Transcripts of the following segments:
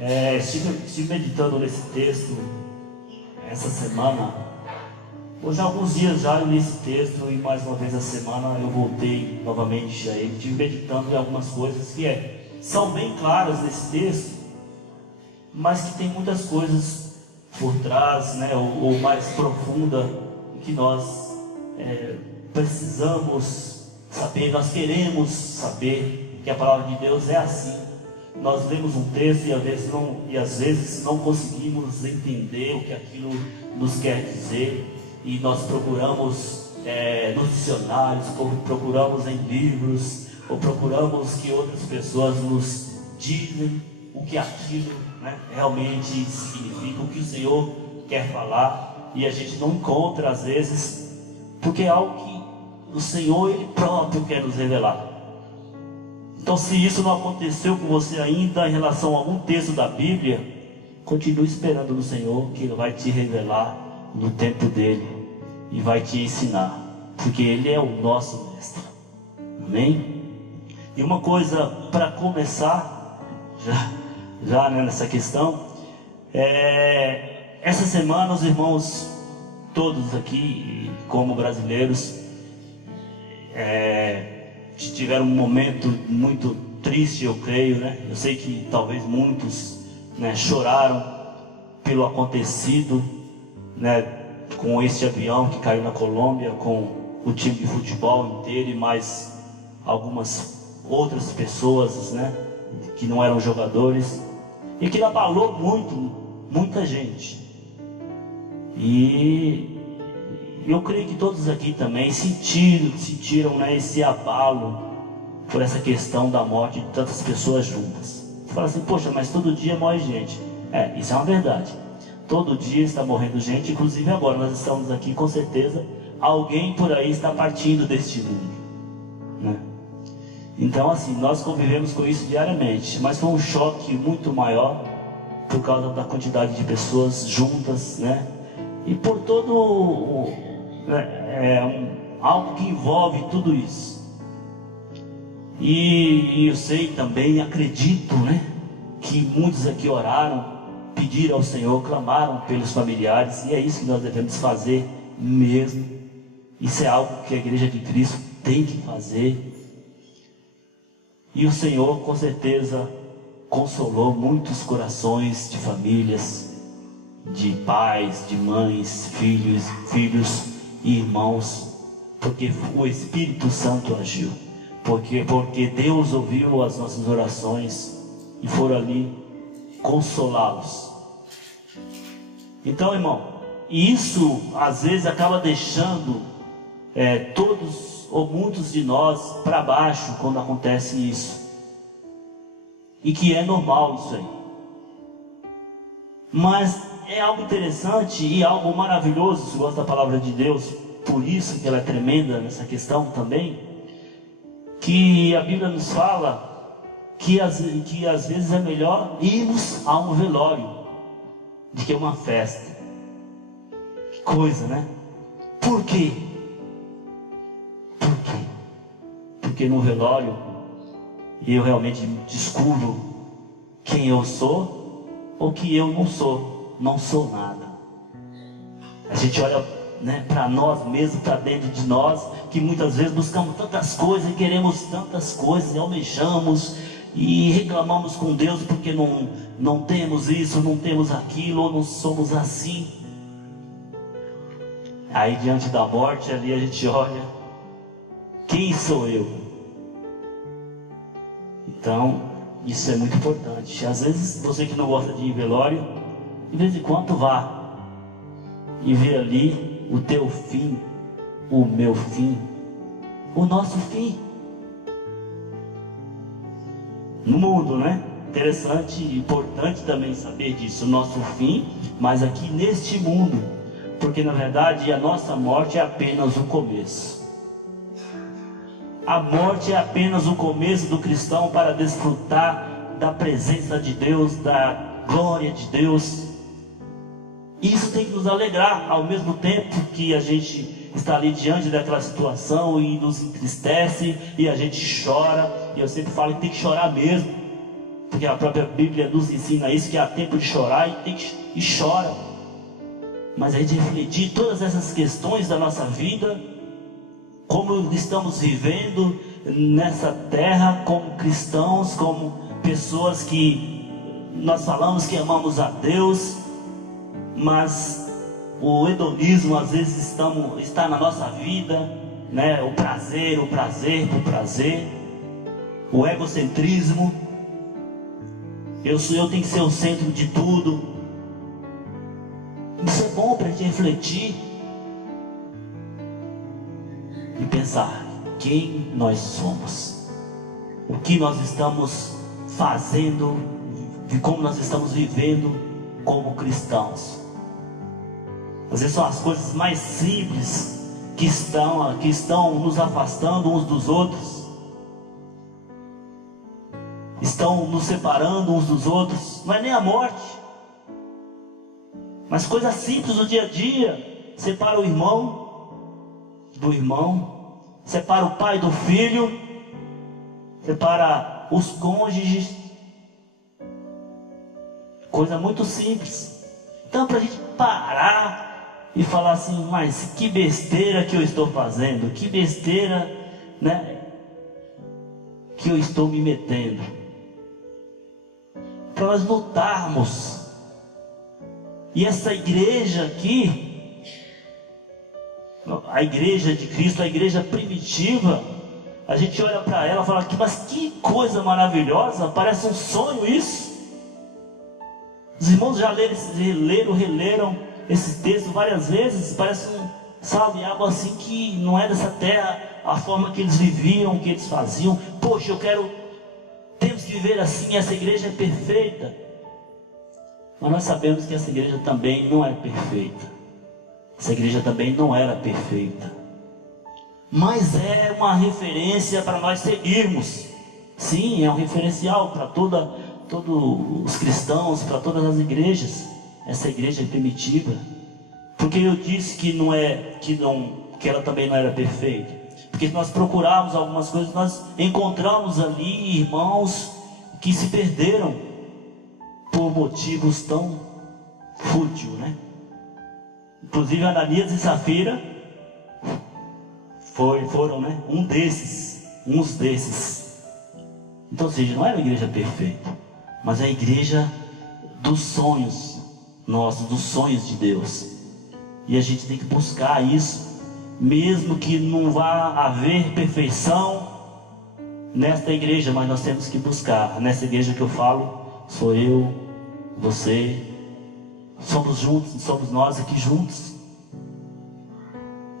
Estive meditando nesse texto essa semana. Hoje há alguns dias já eu li esse texto e mais uma vez essa semana eu voltei novamente a ele. Estive meditando em algumas coisas que são bem claras nesse texto, mas que tem muitas coisas por trás, né, ou mais profunda, que nós precisamos saber, nós queremos saber, que a palavra de Deus é assim. Nós lemos um texto e às vezes não conseguimos entender o que aquilo nos quer dizer, e nós procuramos nos dicionários, procuramos em livros, ou procuramos que outras pessoas nos digam o que aquilo, né, realmente significa, o que o Senhor quer falar, e a gente não encontra às vezes, porque é algo que o Senhor Ele próprio quer nos revelar. Então, se isso não aconteceu com você ainda em relação a algum texto da Bíblia, continue esperando no Senhor, que Ele vai te revelar no tempo dEle e vai te ensinar, porque Ele é o nosso mestre. Amém? E uma coisa para começar, já né, nessa questão, essa semana os irmãos, todos aqui, como brasileiros, tiveram um momento muito triste, eu creio, né? Eu sei que talvez muitos, né, choraram pelo acontecido, né, com este avião que caiu na Colômbia, com o time de futebol inteiro e mais algumas outras pessoas, né, que não eram jogadores, e que abalou muita gente. E eu creio que todos aqui também sentiram, né, esse abalo por essa questão da morte de tantas pessoas juntas. Você fala assim, poxa, mas todo dia morre gente. Isso é uma verdade. Todo dia está morrendo gente, inclusive agora nós estamos aqui, com certeza, alguém por aí está partindo deste mundo, né? Então assim, nós convivemos com isso diariamente, mas foi um choque muito maior por causa da quantidade de pessoas juntas, né? E por todo algo que envolve tudo isso. E eu sei também, acredito, né, que muitos aqui oraram, pediram ao Senhor, clamaram pelos familiares, e é isso que nós devemos fazer mesmo. Isso é algo que a Igreja de Cristo tem que fazer. E o Senhor com certeza consolou muitos corações de famílias, de pais, de mães, filhos e irmãos, porque o Espírito Santo agiu, porque Deus ouviu as nossas orações e foram ali consolá-los. Então, irmão, isso às vezes acaba deixando todos ou muitos de nós para baixo quando acontece isso, e que é normal isso aí, mas é algo interessante e algo maravilhoso, se gosta da palavra de Deus, por isso que ela é tremenda nessa questão também, que a Bíblia nos fala que às vezes é melhor irmos a um velório do que uma festa. Que coisa, né? Por quê? Porque no velório eu realmente descubro quem eu sou ou que eu não sou. Não sou nada. A gente olha, né, para nós mesmos, para dentro de nós, que muitas vezes buscamos tantas coisas e queremos tantas coisas e almejamos e reclamamos com Deus porque não temos isso, não temos aquilo, ou não somos assim. Aí diante da morte ali a gente olha, quem sou eu? Então isso é muito importante. Às vezes você que não gosta de ir em velório, de vez em quando vá e vê ali o teu fim, o meu fim, o nosso fim no mundo, né? Interessante e importante também saber disso, o nosso fim, mas aqui neste mundo, porque na verdade a nossa morte é apenas o começo. A morte é apenas o começo do cristão para desfrutar da presença de Deus, da glória de Deus. Isso tem que nos alegrar, ao mesmo tempo que a gente está ali diante daquela situação e nos entristece e a gente chora. E eu sempre falo que tem que chorar mesmo, porque a própria Bíblia nos ensina isso, que há tempo de chorar e chora. Mas a gente refletir todas essas questões da nossa vida, como estamos vivendo nessa terra como cristãos, como pessoas que nós falamos que amamos a Deus, mas o hedonismo às vezes está na nossa vida, né? O prazer por prazer, o egocentrismo, eu tenho que ser o centro de tudo. Isso é bom para a gente refletir e pensar quem nós somos, o que nós estamos fazendo, de como nós estamos vivendo como cristãos. Às vezes são as coisas mais simples que estão nos afastando uns dos outros, estão nos separando uns dos outros. Não é nem a morte, mas coisas simples do dia a dia. Separa o irmão do irmão, separa o pai do filho, separa os cônjuges. Coisa muito simples. Então, para a gente parar e falar assim: mas que besteira que eu estou fazendo, que besteira, né, que eu estou me metendo. Para nós lutarmos. E essa igreja aqui, a igreja de Cristo, a igreja primitiva, a gente olha para ela e fala: mas que coisa maravilhosa, parece um sonho isso. Os irmãos já releram esse texto várias vezes. Parece algo assim que não é dessa terra, a forma que eles viviam, que eles faziam. Poxa, temos que viver assim, essa igreja é perfeita. Mas nós sabemos que essa igreja também não é perfeita. Essa igreja também não era perfeita. Mas é uma referência para nós seguirmos. Sim, é um referencial para todos os cristãos, para todas as igrejas. Essa igreja é primitiva. Porque eu disse que ela também não era perfeita. Porque nós procuramos algumas coisas, nós encontramos ali irmãos que se perderam por motivos tão fúteis, né? Inclusive Ananias e Safira foram, né? Uns desses. Então, ou seja, não era uma igreja perfeita, mas a igreja dos sonhos nossos, dos sonhos de Deus. E a gente tem que buscar isso, mesmo que não vá haver perfeição nesta igreja, mas nós temos que buscar. Nessa igreja que eu falo, sou eu, você, somos juntos, somos nós aqui juntos.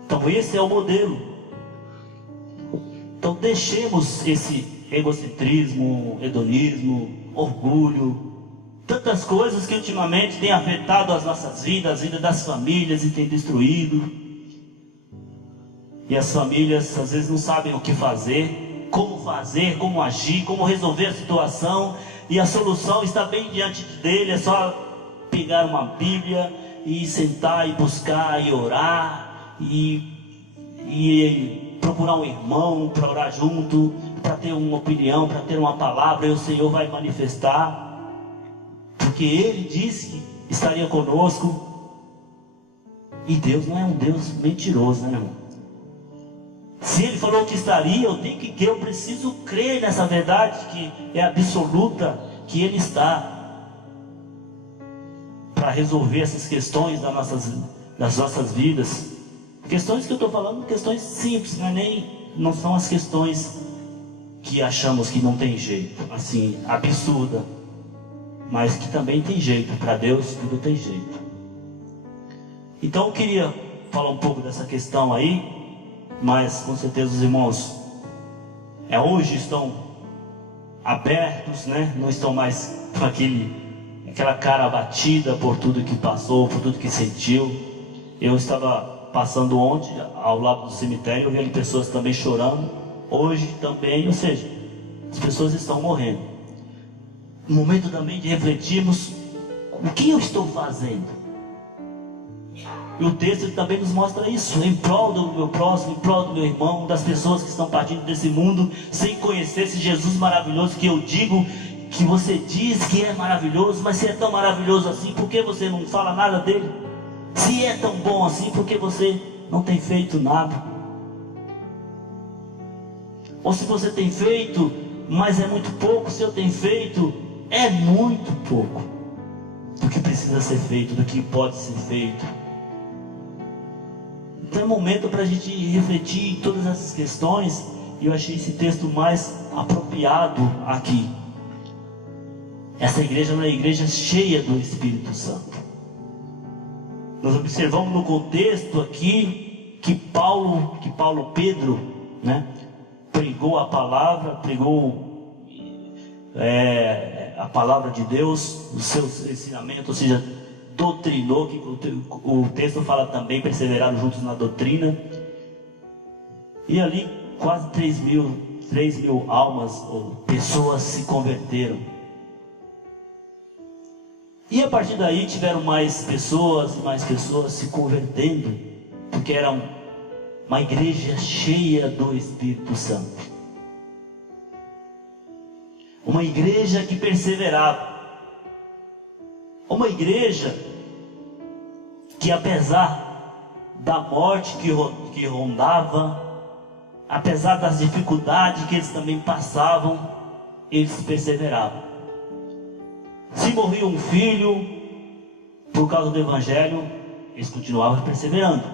Então esse é o modelo. Então deixemos esse egocentrismo, hedonismo, orgulho, tantas coisas que ultimamente têm afetado as nossas vidas, a vida das famílias, e tem destruído. E as famílias às vezes não sabem o que fazer, como agir, como resolver a situação. E a solução está bem diante dele, é só pegar uma Bíblia e sentar e buscar e orar e procurar um irmão para orar junto, para ter uma opinião, para ter uma palavra, e o Senhor vai manifestar, porque Ele disse que estaria conosco. E Deus não é um Deus mentiroso, né, irmão? Se Ele falou que estaria, eu preciso crer nessa verdade que é absoluta, que Ele está para resolver essas questões das nossas vidas. Questões que eu estou falando, questões simples, não são as questões que achamos que não tem jeito, assim, absurda, mas que também tem jeito. Para Deus tudo tem jeito. Então eu queria falar um pouco dessa questão aí, mas com certeza os irmãos hoje estão abertos, né? Não estão mais com aquela cara abatida por tudo que passou, por tudo que sentiu. Eu estava passando ontem ao lado do cemitério, vendo pessoas também chorando, hoje também, ou seja, as pessoas estão morrendo. No momento também de refletirmos o que eu estou fazendo. E o texto também nos mostra isso, em prol do meu próximo, em prol do meu irmão, das pessoas que estão partindo desse mundo sem conhecer esse Jesus maravilhoso, que eu digo que você diz que é maravilhoso, mas se é tão maravilhoso assim, por que você não fala nada dele? Se é tão bom assim, por que você não tem feito nada? Ou se você tem feito, mas é muito pouco, se eu tenho feito, é muito pouco do que precisa ser feito, do que pode ser feito. Então é momento para a gente refletir em todas essas questões, e eu achei esse texto mais apropriado aqui. Essa igreja é uma igreja cheia do Espírito Santo. Nós observamos no contexto aqui que Pedro, né, pregou a palavra, a palavra de Deus, os seus ensinamentos, ou seja, doutrinou, que o texto fala também, perseveraram juntos na doutrina. E ali quase 3 mil almas ou pessoas se converteram. E a partir daí tiveram mais pessoas e mais pessoas se convertendo, porque era uma igreja cheia do Espírito Santo. Uma igreja que perseverava. Uma igreja que, apesar da morte que rondava, apesar das dificuldades que eles também passavam, eles perseveravam. Se morria um filho por causa do Evangelho, eles continuavam perseverando.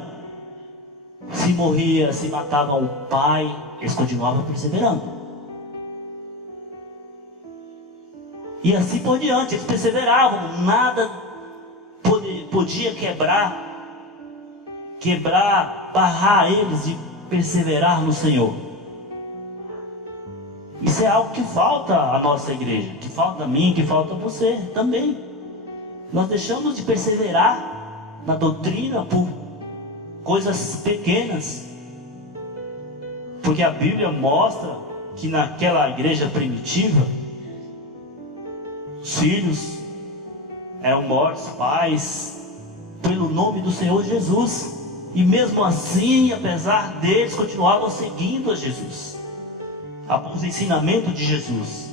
Se matava o pai, eles continuavam perseverando. E assim por diante, eles perseveravam. Nada podia barrar eles de perseverar no Senhor. Isso é algo que falta à nossa igreja, que falta a mim, que falta a você também. Nós deixamos de perseverar na doutrina por coisas pequenas, porque a Bíblia mostra que naquela igreja primitiva, os filhos eram mortos, pais, pelo nome do Senhor Jesus. E mesmo assim, apesar deles, continuavam seguindo a Jesus, os ensinamentos de Jesus.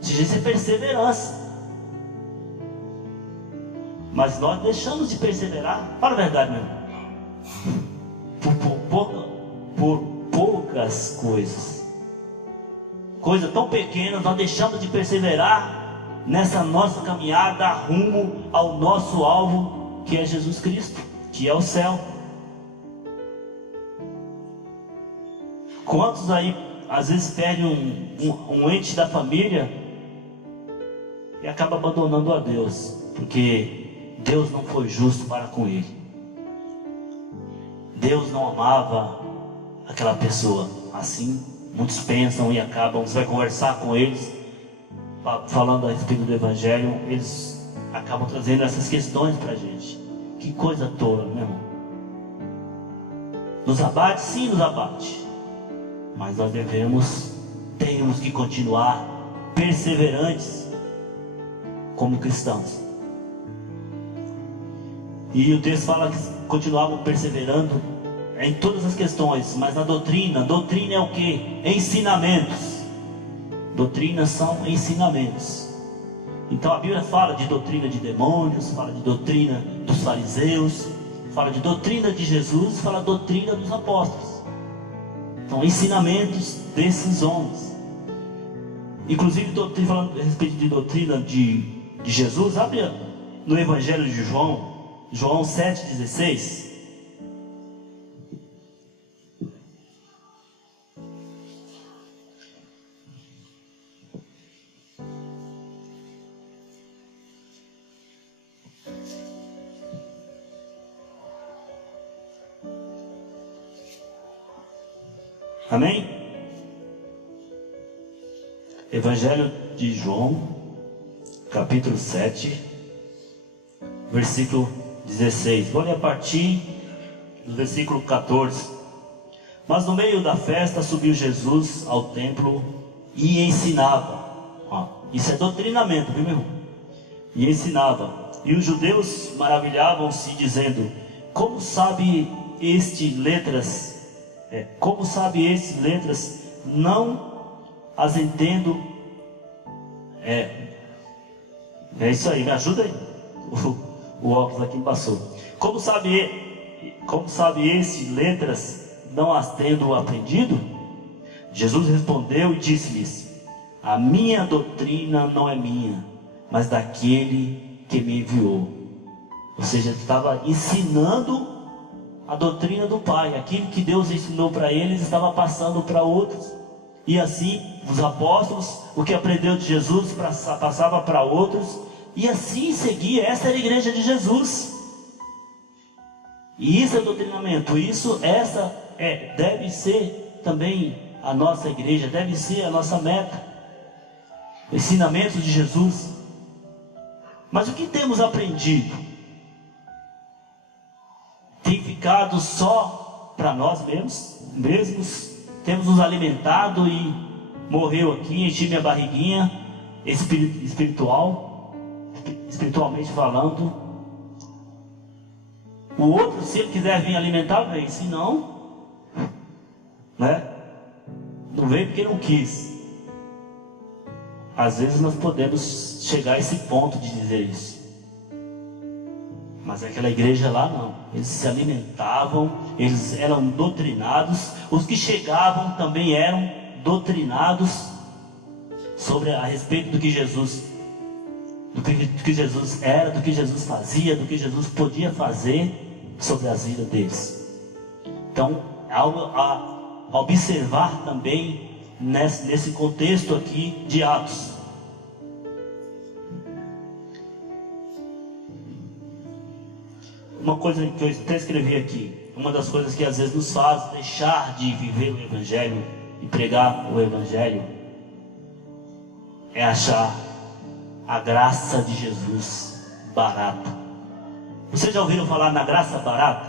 Isso é perseverança. Mas nós deixamos de perseverar, para a verdade mesmo, por poucas coisas. Coisa tão pequena, nós deixamos de perseverar nessa nossa caminhada rumo ao nosso alvo, que é Jesus Cristo, que é o céu. Quantos aí às vezes perdem um ente da família e acaba abandonando a Deus, porque Deus não foi justo para com ele. Deus não amava aquela pessoa. Assim muitos pensam e acabam. Você vai conversar com eles, falando a respeito do Evangelho, eles acabam trazendo essas questões para a gente. Que coisa tola, meu irmão. Nos abate? Sim, nos abate. Mas nós temos que continuar perseverantes como cristãos. E o texto fala que continuavam perseverando em todas as questões, mas na doutrina. Doutrina é o que? Ensinamentos. Doutrinas são ensinamentos. Então a Bíblia fala de doutrina de demônios, fala de doutrina dos fariseus, fala de doutrina de Jesus, fala de doutrina dos apóstolos. Então, ensinamentos desses homens. Inclusive, falando a respeito de doutrina de Jesus, abre no Evangelho de João 7,16. Amém? Evangelho de João, capítulo 7, versículo 16. Vou ler a partir do versículo 14. Mas no meio da festa subiu Jesus ao templo e ensinava. Isso é doutrinamento, viu, meu irmão? E ensinava. E os judeus maravilhavam-se, dizendo: Como sabe este letras? Não as entendo. É isso aí, me ajuda aí. O óculos aqui passou. Como sabe esse letras, não as tendo aprendido? Jesus respondeu e disse-lhes: a minha doutrina não é minha, mas daquele que me enviou. Ou seja, ele estava ensinando a doutrina do Pai. Aquilo que Deus ensinou para eles, estava passando para outros. E assim, os apóstolos, o que aprendeu de Jesus, passava para outros. E assim seguia. Essa era a igreja de Jesus. E isso é doutrinamento. Deve ser também a nossa igreja, deve ser a nossa meta. Ensinamentos de Jesus. Mas o que temos aprendido? Tem ficado só para nós mesmos? Temos nos alimentado e morreu aqui, enchi minha barriguinha espiritualmente falando. O outro, se ele quiser vir alimentar, vem. Se não, não veio porque não quis. Às vezes nós podemos chegar a esse ponto de dizer isso. Mas aquela igreja lá não. Eles se alimentavam, eles eram doutrinados. Os que chegavam também eram doutrinados a respeito do que Jesus era, do que Jesus fazia, do que Jesus podia fazer sobre as vidas deles. Então, algo a observar também nesse contexto aqui de Atos. Uma coisa que eu até escrevi aqui, uma das coisas que às vezes nos faz deixar de viver o Evangelho e pregar o Evangelho, é achar a graça de Jesus barata. Vocês já ouviram falar na graça barata?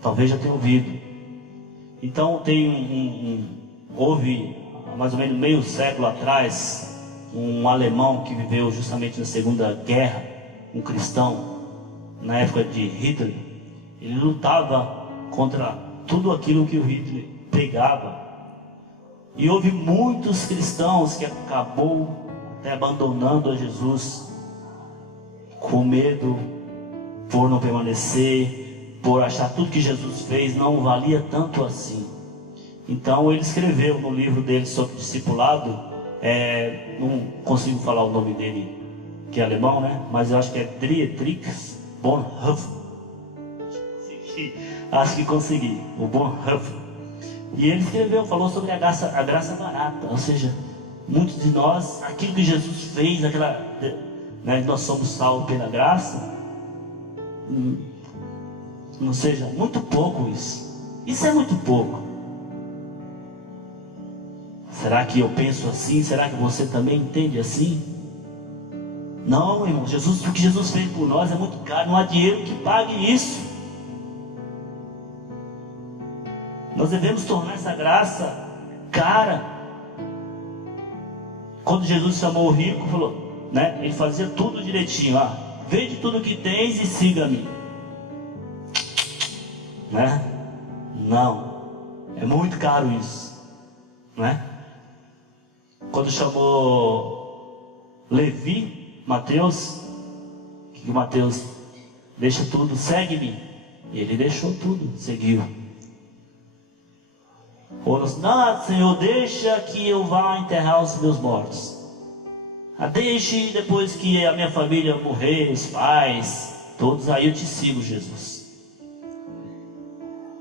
Talvez já tenham ouvido. Então houve mais ou menos meio século atrás, um alemão que viveu justamente na Segunda Guerra, um cristão, na época de Hitler. Ele lutava contra tudo aquilo que o Hitler pregava. E houve muitos cristãos que acabou até abandonando a Jesus, com medo, por não permanecer, por achar tudo que Jesus fez não valia tanto assim. Então ele escreveu no livro dele sobre discipulado, não consigo falar o nome dele, que é alemão, mas eu acho que é Dietrich Bonhoeffer. Acho que consegui, o Bonhoeffer. E ele falou sobre a graça barata. Ou seja, muitos de nós, aquilo que Jesus fez, nós somos salvos pela graça, não seja, muito pouco isso. Isso é muito pouco. Será que eu penso assim? Será que você também entende assim? Não, irmão, o que Jesus fez por nós é muito caro, não há dinheiro que pague isso. Nós devemos tornar essa graça cara. Quando Jesus chamou o rico, falou, ele fazia tudo direitinho, vende tudo que tens e siga-me. Não, é muito caro isso, Quando chamou Levi, Mateus, que Mateus deixa tudo, segue-me. E ele deixou tudo, seguiu. Ou não, Senhor, deixa que eu vá enterrar os meus mortos. Deixe depois que a minha família morrer, os pais, todos, aí eu te sigo, Jesus.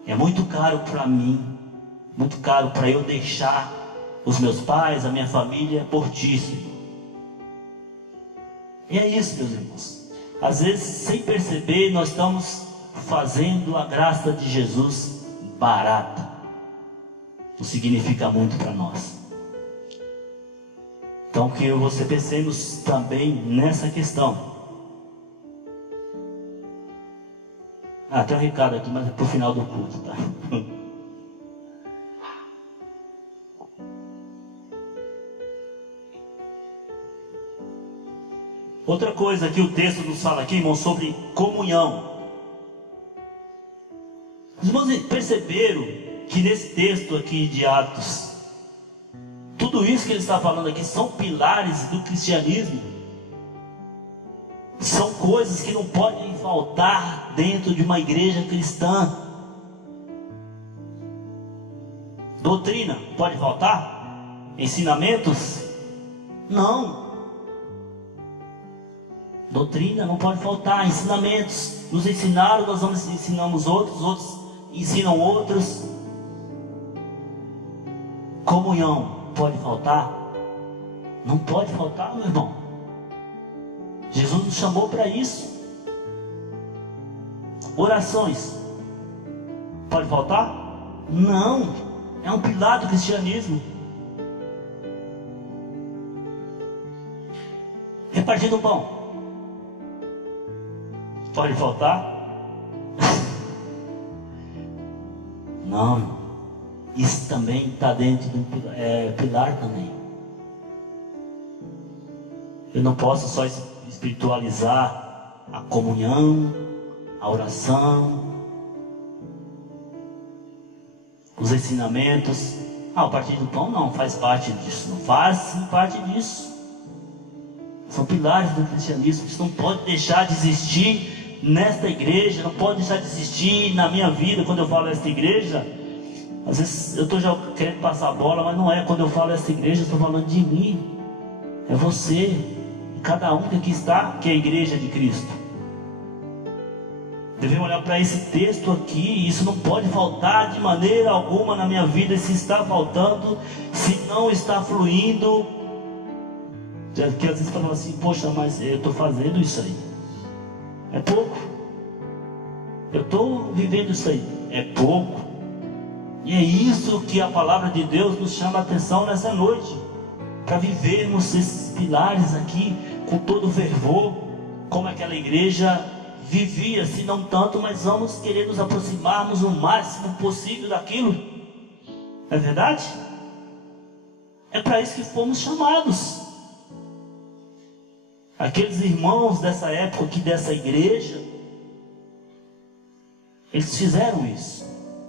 É muito caro para mim, muito caro para eu deixar os meus pais, a minha família, por ti, Senhor. E é isso, meus irmãos. Às vezes, sem perceber, nós estamos fazendo a graça de Jesus barata. Não significa muito para nós. Então que eu e você pensemos também nessa questão. Tem um recado aqui, mas é para o final do culto, tá? Outra coisa que o texto nos fala aqui, irmão, sobre comunhão. Os irmãos perceberam que nesse texto aqui de Atos, tudo Tudo isso que ele está falando aqui são pilares do cristianismo. São coisas que não podem faltar dentro de uma igreja cristã. Doutrina pode faltar? Ensinamentos? Não. Doutrina não pode faltar. Ensinamentos. Nos ensinaram, nós ensinamos outros, outros ensinam outros. Comunhão pode faltar? Não pode faltar, meu irmão. Jesus nos chamou para isso. Orações pode faltar? Não. É um pilar do cristianismo. Repartindo o pão pode faltar? Não. Isso também está dentro do pilar também. Eu não posso só espiritualizar a comunhão, a oração, os ensinamentos. O partir do pão não faz parte disso. Não faz parte disso. São pilares do cristianismo. Isso não pode deixar de existir nesta igreja. Não pode deixar de existir na minha vida. Quando eu falo esta igreja, às vezes eu estou já querendo passar a bola, mas não é. Quando eu falo esta igreja, eu estou falando de mim. É você. Cada um que aqui está, que é a igreja de Cristo. Devemos olhar para esse texto aqui. Isso não pode faltar de maneira alguma na minha vida. Se está faltando, se não está fluindo, que às vezes fala assim: poxa, mas eu estou fazendo isso aí, é pouco. Eu estou vivendo isso aí, é pouco. E é isso que a palavra de Deus nos chama a atenção nessa noite, para vivermos esses pilares aqui com todo fervor, como aquela igreja vivia, se não tanto, mas vamos querer nos aproximarmos o máximo possível daquilo. É verdade? É para isso que fomos chamados. Aqueles irmãos dessa época aqui, dessa igreja, eles fizeram isso,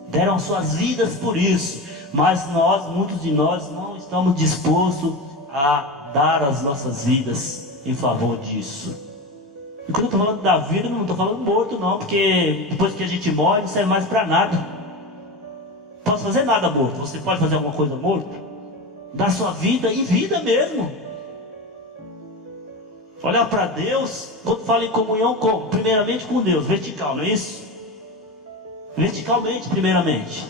deram suas vidas por isso. Mas nós, muitos de nós, não estamos dispostos a dar as nossas vidas em favor disso. E quando eu estou falando da vida, não estou falando morto não, porque depois que a gente morre, não serve mais para nada. Não posso fazer nada morto. Você pode fazer alguma coisa morto? Dar sua vida em vida mesmo. Olhar para Deus, quando fala em comunhão, como? Primeiramente com Deus, vertical, não é isso? Verticalmente, primeiramente.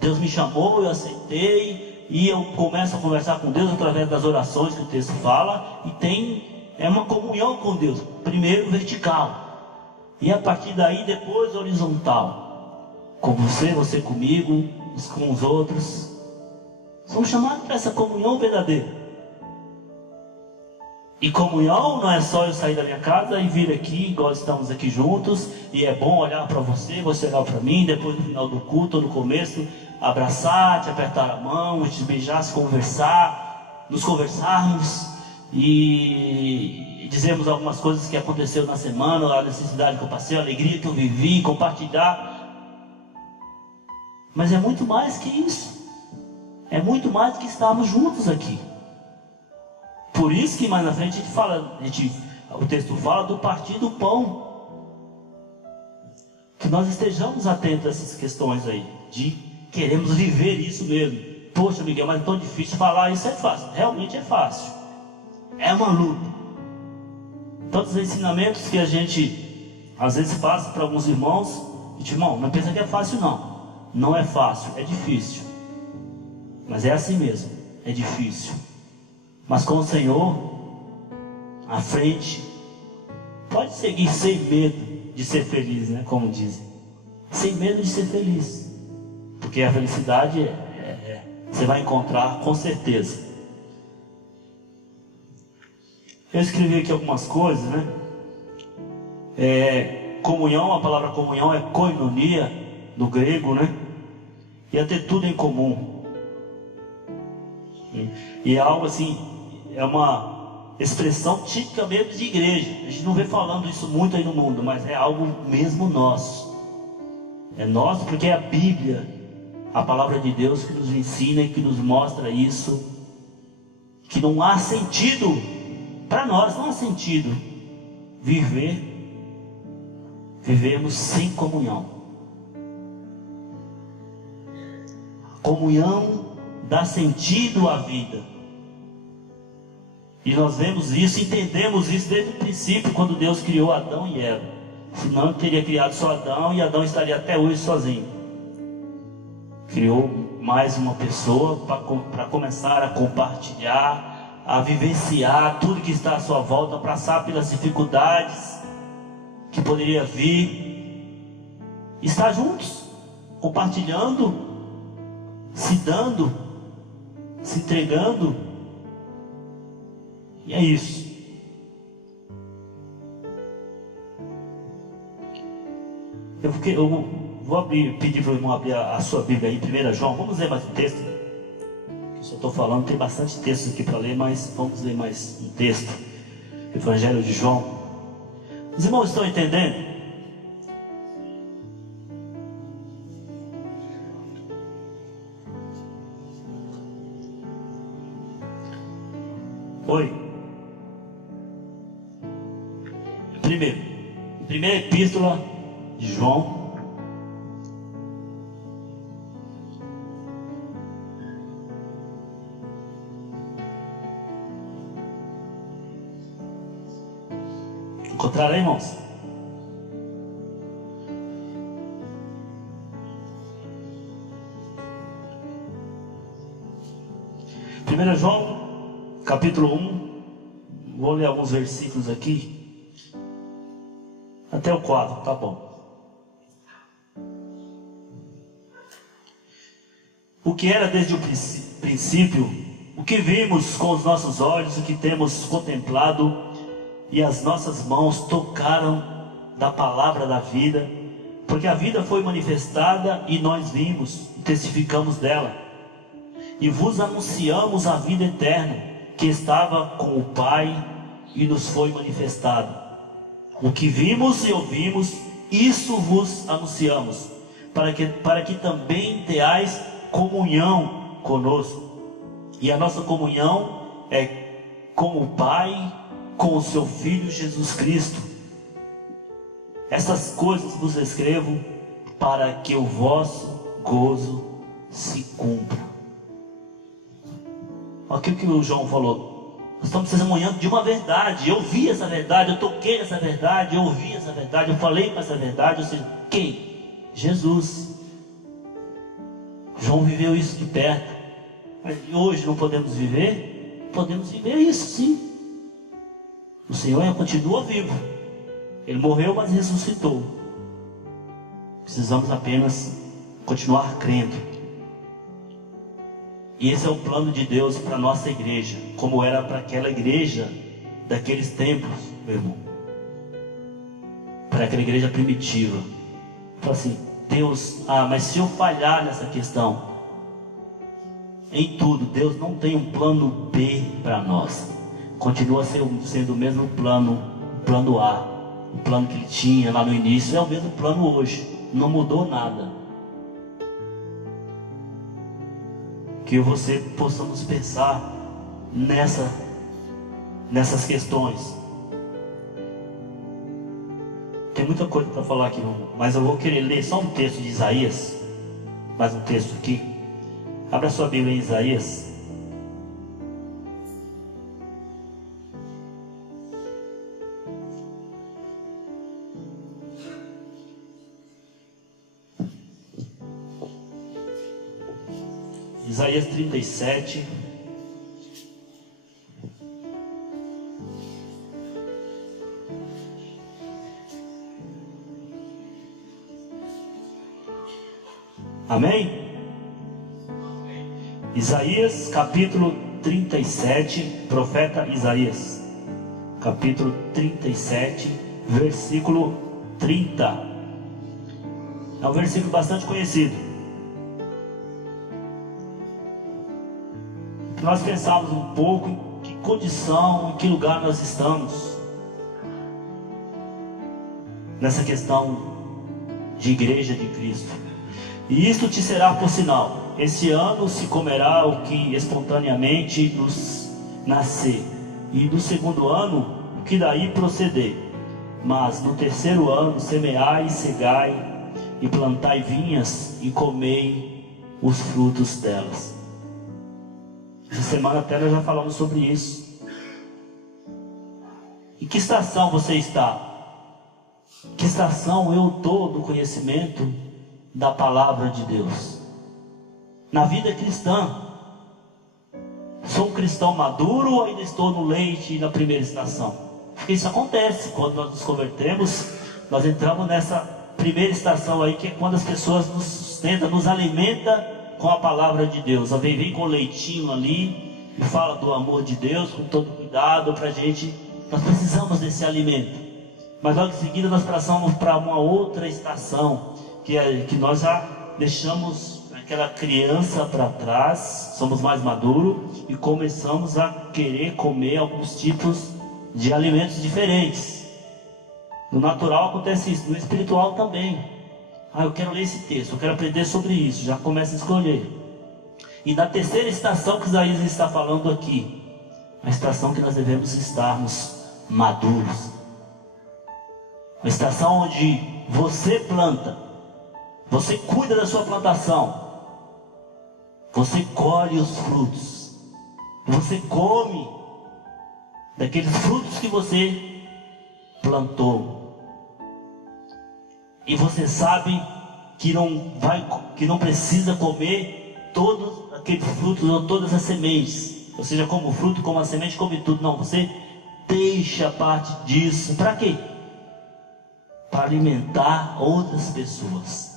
Deus me chamou, eu aceitei, e eu começo a conversar com Deus através das orações que o texto fala, e é uma comunhão com Deus. Primeiro vertical, e a partir daí depois horizontal. Com você comigo, uns com os outros. Somos chamados para essa comunhão verdadeira. E comunhão não é só eu sair da minha casa e vir aqui, igual estamos aqui juntos, e é bom olhar para você olhar para mim, depois no final do culto ou no começo, abraçar, te apertar a mão, te beijar, se conversar, nos conversarmos e dizermos algumas coisas que aconteceu na semana, a necessidade que eu passei, a alegria que eu vivi, compartilhar. Mas é muito mais que isso. É muito mais do que estarmos juntos aqui. Por isso que mais na frente o texto fala do partir do pão. Que nós estejamos atentos a essas questões aí, de queremos viver isso mesmo. Poxa, Miguel, mas é tão difícil falar, isso é fácil. Realmente é fácil. É uma luta. Tantos ensinamentos que a gente às vezes passa para alguns irmãos, e irmão, não pensa que é fácil não. Não é fácil, é difícil. Mas é assim mesmo, é difícil. Mas com o Senhor à frente, pode seguir sem medo de ser feliz, né? Como dizem, sem medo de ser feliz, porque a felicidade você vai encontrar com certeza. Eu escrevi aqui algumas coisas, né? Comunhão, a palavra comunhão é koinonia no grego, né? E é ter tudo em comum. E é algo assim, é uma expressão típica mesmo de igreja. A gente não vê falando isso muito aí no mundo, mas é algo mesmo nosso. É nosso porque é a Bíblia a palavra de Deus que nos ensina e que nos mostra isso, que não há sentido, para nós não há sentido vivermos sem comunhão. A comunhão dá sentido à vida. E nós vemos isso, entendemos isso desde o princípio, quando Deus criou Adão e Eva. Senão Ele teria criado só Adão, e Adão estaria até hoje sozinho. Criou mais uma pessoa para começar a compartilhar, a vivenciar tudo que está à sua volta, passar pelas dificuldades que poderia vir, estar juntos, compartilhando, se dando, se entregando. E é isso. Eu vou pedir para o irmão abrir a sua Bíblia aí, 1 João. Vamos ler mais um texto. Eu só estou falando, tem bastante textos aqui para ler, mas vamos ler mais um texto. Evangelho de João. Os irmãos estão entendendo? Oi. Primeira epístola de João. Encontraram aí, irmãos? Primeira João, capítulo 1. Vou ler alguns versículos aqui. Até o 4, tá bom. O que era desde o princípio, o que vimos com os nossos olhos, o que temos contemplado, e as nossas mãos tocaram da palavra da vida, porque a vida foi manifestada e nós vimos e testificamos dela, e vos anunciamos a vida eterna, que estava com o Pai e nos foi manifestado. O que vimos e ouvimos, isso vos anunciamos, para que também tenhais comunhão conosco. E a nossa comunhão é com o Pai, com o seu Filho Jesus Cristo. Essas coisas vos escrevo para que o vosso gozo se cumpra. Olha o que o João falou. Nós estamos testemunhando de uma verdade. Eu vi essa verdade, eu toquei essa verdade, eu ouvi essa verdade, eu falei com essa verdade. Ou seja, quem? Jesus. João viveu isso de perto. Mas hoje não podemos viver? Podemos viver isso sim. O Senhor continua vivo. Ele morreu, mas ressuscitou. Precisamos apenas continuar crendo. E esse é o plano de Deus para a nossa igreja, como era para aquela igreja daqueles tempos, meu irmão. Para aquela igreja primitiva. Fala assim, Deus, mas se eu falhar nessa questão, em tudo, Deus não tem um plano B para nós. Continua sendo o mesmo plano, o plano A, o plano que ele tinha lá no início, é o mesmo plano hoje, não mudou nada. Que eu e você possamos pensar nessas questões. Tem muita coisa para falar aqui, mas eu vou querer ler só um texto de Isaías, mais um texto aqui. Abra sua Bíblia em Isaías. Isaías 37. Amém? Isaías capítulo 37, profeta Isaías, capítulo 37, versículo 30. É um versículo bastante conhecido. Nós pensamos um pouco em que condição, em que lugar nós estamos nessa questão de igreja de Cristo. E isto te será por sinal: esse ano se comerá o que espontaneamente nos nascer, e do segundo ano o que daí proceder. Mas no terceiro ano semeai e cegai, e plantai vinhas e comei os frutos delas. Essa semana até nós já falamos sobre isso. Em que estação você está? Que estação eu estou do conhecimento da palavra de Deus? Na vida cristã, sou um cristão maduro ou ainda estou no leite na primeira estação? Porque isso acontece quando nós nos convertemos. Nós entramos nessa primeira estação aí, que é quando as pessoas nos sustentam, nos alimentam com a palavra de Deus. Vem com o leitinho ali e fala do amor de Deus com todo cuidado para a gente. Nós precisamos desse alimento. Mas logo em seguida nós passamos para uma outra estação, que nós já deixamos aquela criança para trás, somos mais maduros e começamos a querer comer alguns tipos de alimentos diferentes. No natural acontece isso, no espiritual também. Eu quero ler esse texto, eu quero aprender sobre isso, já começa a escolher. E na terceira estação que Isaías está falando aqui, a estação que nós devemos estarmos maduros. Uma estação onde você planta, você cuida da sua plantação, você colhe os frutos, você come daqueles frutos que você plantou, e você sabe que não precisa comer todos aqueles frutos ou todas as sementes, ou seja, como o fruto, como a semente, come tudo. Não, você deixa parte disso. Para quê? Para alimentar outras pessoas.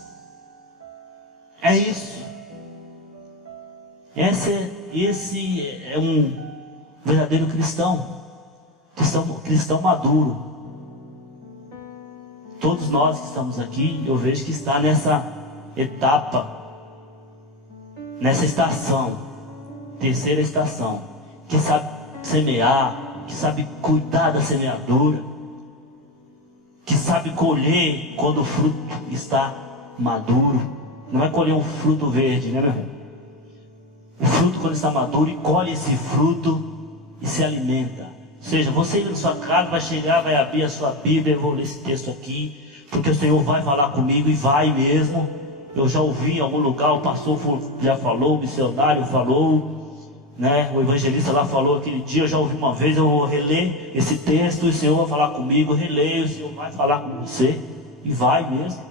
É isso. Esse é um verdadeiro cristão maduro. Todos nós que estamos aqui, eu vejo que está nessa etapa, nessa estação, terceira estação, que sabe semear, que sabe cuidar da semeadura, que sabe colher quando o fruto está maduro. Não vai colher um fruto verde, né, meu irmão? O fruto, quando está maduro, e colhe esse fruto e se alimenta. Ou seja, você ir na sua casa, vai chegar, vai abrir a sua Bíblia. Eu vou ler esse texto aqui, porque o Senhor vai falar comigo, e vai mesmo. Eu já ouvi em algum lugar, o pastor já falou, o missionário falou, né? O evangelista lá falou aquele dia. Eu já ouvi uma vez, eu vou reler esse texto, e o Senhor vai falar comigo. Releio, o Senhor vai falar com você, e vai mesmo.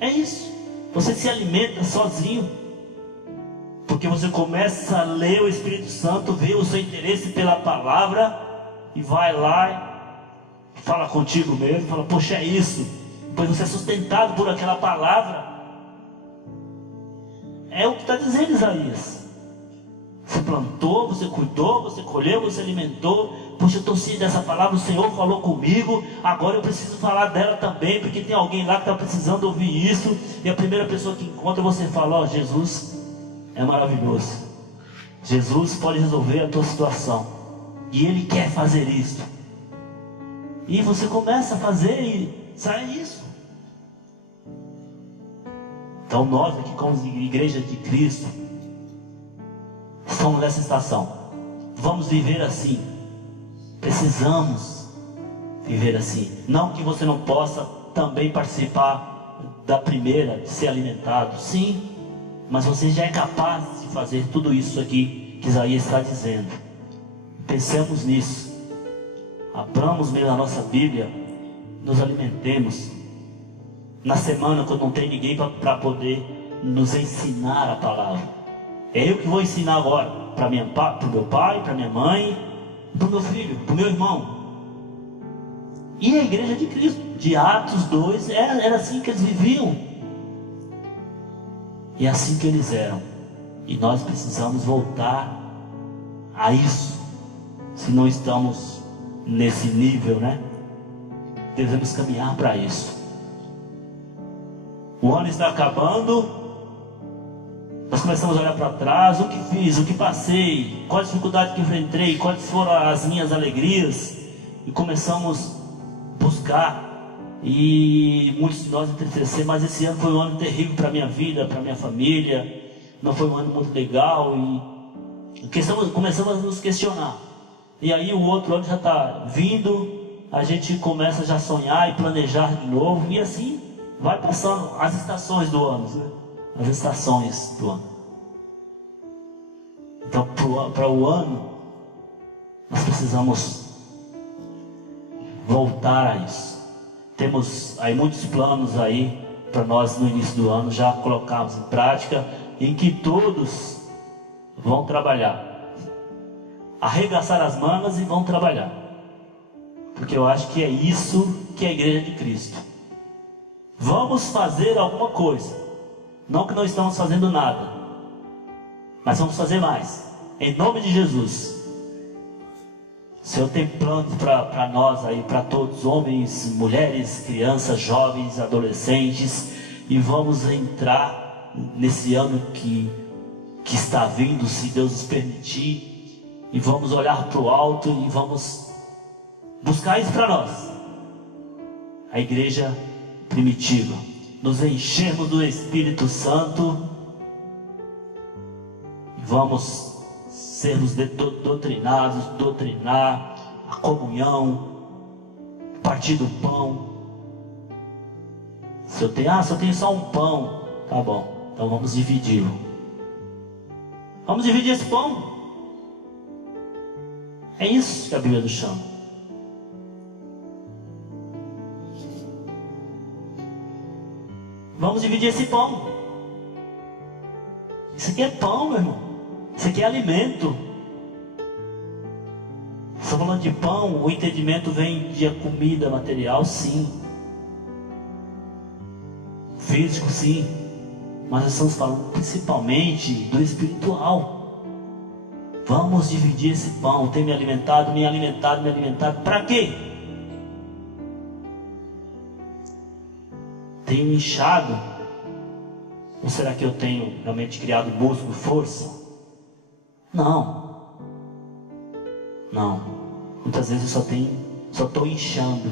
É isso. Você se alimenta sozinho, porque você começa a ler, o Espírito Santo vê o seu interesse pela palavra, e vai lá e fala contigo mesmo, fala: poxa, é isso. Depois você é sustentado por aquela palavra. É o que está dizendo Isaías. Você plantou, você cuidou, você colheu, você alimentou. Poxa, eu estou cheio dessa palavra, o Senhor falou comigo, agora eu preciso falar dela também, porque tem alguém lá que está precisando ouvir isso. E a primeira pessoa que encontra, você fala: Jesus é maravilhoso, Jesus pode resolver a tua situação, e Ele quer fazer isso. E você começa a fazer e sai isso. Então nós aqui, como igreja de Cristo, estamos nessa estação. Vamos viver assim. Precisamos viver assim. Não que você não possa também participar da primeira, de ser alimentado. Sim, mas você já é capaz de fazer tudo isso aqui que Isaías está dizendo. Pensemos nisso. Abramos mesmo a nossa Bíblia, nos alimentemos. Na semana, quando não tem ninguém para poder nos ensinar a palavra, é eu que vou ensinar agora para o meu pai, para minha mãe, para o meu filho, para o meu irmão. E a igreja de Cristo, de Atos 2, era assim que eles viviam. E é assim que eles eram. E nós precisamos voltar a isso. Se não estamos nesse nível, né? Devemos caminhar para isso. O ano está acabando. Nós começamos a olhar para trás. O que fiz, o que passei, qual a dificuldade que enfrentei, quais foram as minhas alegrias. E começamos a buscar e muitos de nós entristeceram, mas esse ano foi um ano terrível para a minha vida, para a minha família. Não foi um ano muito legal e começamos a nos questionar. E aí o outro ano já está vindo, a gente começa já a sonhar e planejar de novo, e assim vai passando as estações do ano, né? As estações do ano. Então para o ano nós precisamos voltar a isso. Temos aí muitos planos aí para nós no início do ano já colocarmos em prática, em que todos vão trabalhar, arregaçar as mangas e vão trabalhar, porque eu acho que é isso que é a igreja de Cristo. Vamos fazer alguma coisa, não que não estamos fazendo nada, mas vamos fazer mais, em nome de Jesus. O Senhor tem planos para nós aí, para todos, homens, mulheres, crianças, jovens, adolescentes, e vamos entrar nesse ano que está vindo, se Deus nos permitir, e vamos olhar para o alto e vamos buscar isso para nós, a igreja primitiva, nos enchermos do Espírito Santo, e vamos sermos doutrinados, doutrinar a comunhão, partir do pão. Se eu tenho só um pão, tá bom, então vamos dividi-lo. Vamos dividir esse pão. É isso que a Bíblia nos chama. Vamos dividir esse pão. Isso aqui é pão, meu irmão. Isso aqui é alimento. Estou falando de pão, o entendimento vem de comida material, sim. Físico, sim. Mas nós estamos falando principalmente do espiritual. Vamos dividir esse pão. Tem me alimentado. Para quê? Tenho me inchado? Ou será que eu tenho realmente criado músculo, força? Não. Muitas vezes eu só estou inchando.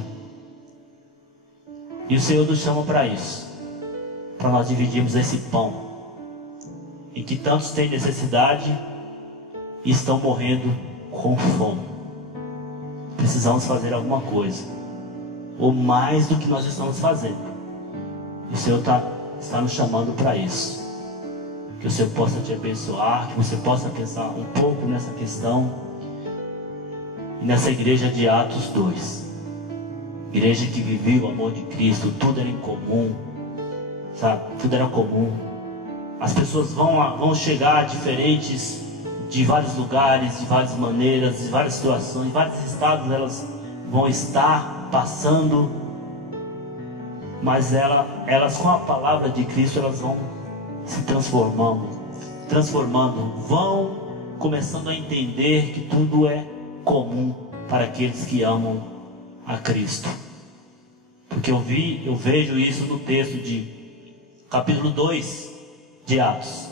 E o Senhor nos chama para isso, para nós dividirmos esse pão, em que tantos têm necessidade e estão morrendo com fome. Precisamos fazer alguma coisa, ou mais do que nós estamos fazendo. E o Senhor está nos chamando para isso. Que o Senhor possa te abençoar, que você possa pensar um pouco nessa questão, e nessa igreja de Atos 2. Igreja que vivia o amor de Cristo, tudo era em comum, sabe? Tudo era comum. As pessoas vão chegar diferentes, de vários lugares, de várias maneiras, de várias situações, de vários estados elas vão estar passando, mas elas com a palavra de Cristo, elas vão se transformando, vão começando a entender que tudo é comum para aqueles que amam a Cristo. Porque eu vejo isso no texto de capítulo 2 de Atos.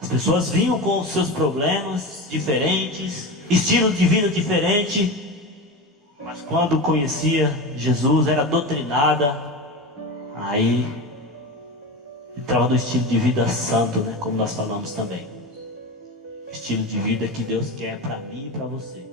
As pessoas vinham com os seus problemas diferentes, estilos de vida diferente, mas quando conhecia Jesus, era doutrinada, aí entrava no estilo de vida santo, né? Como nós falamos também. Estilo de vida que Deus quer para mim e para você.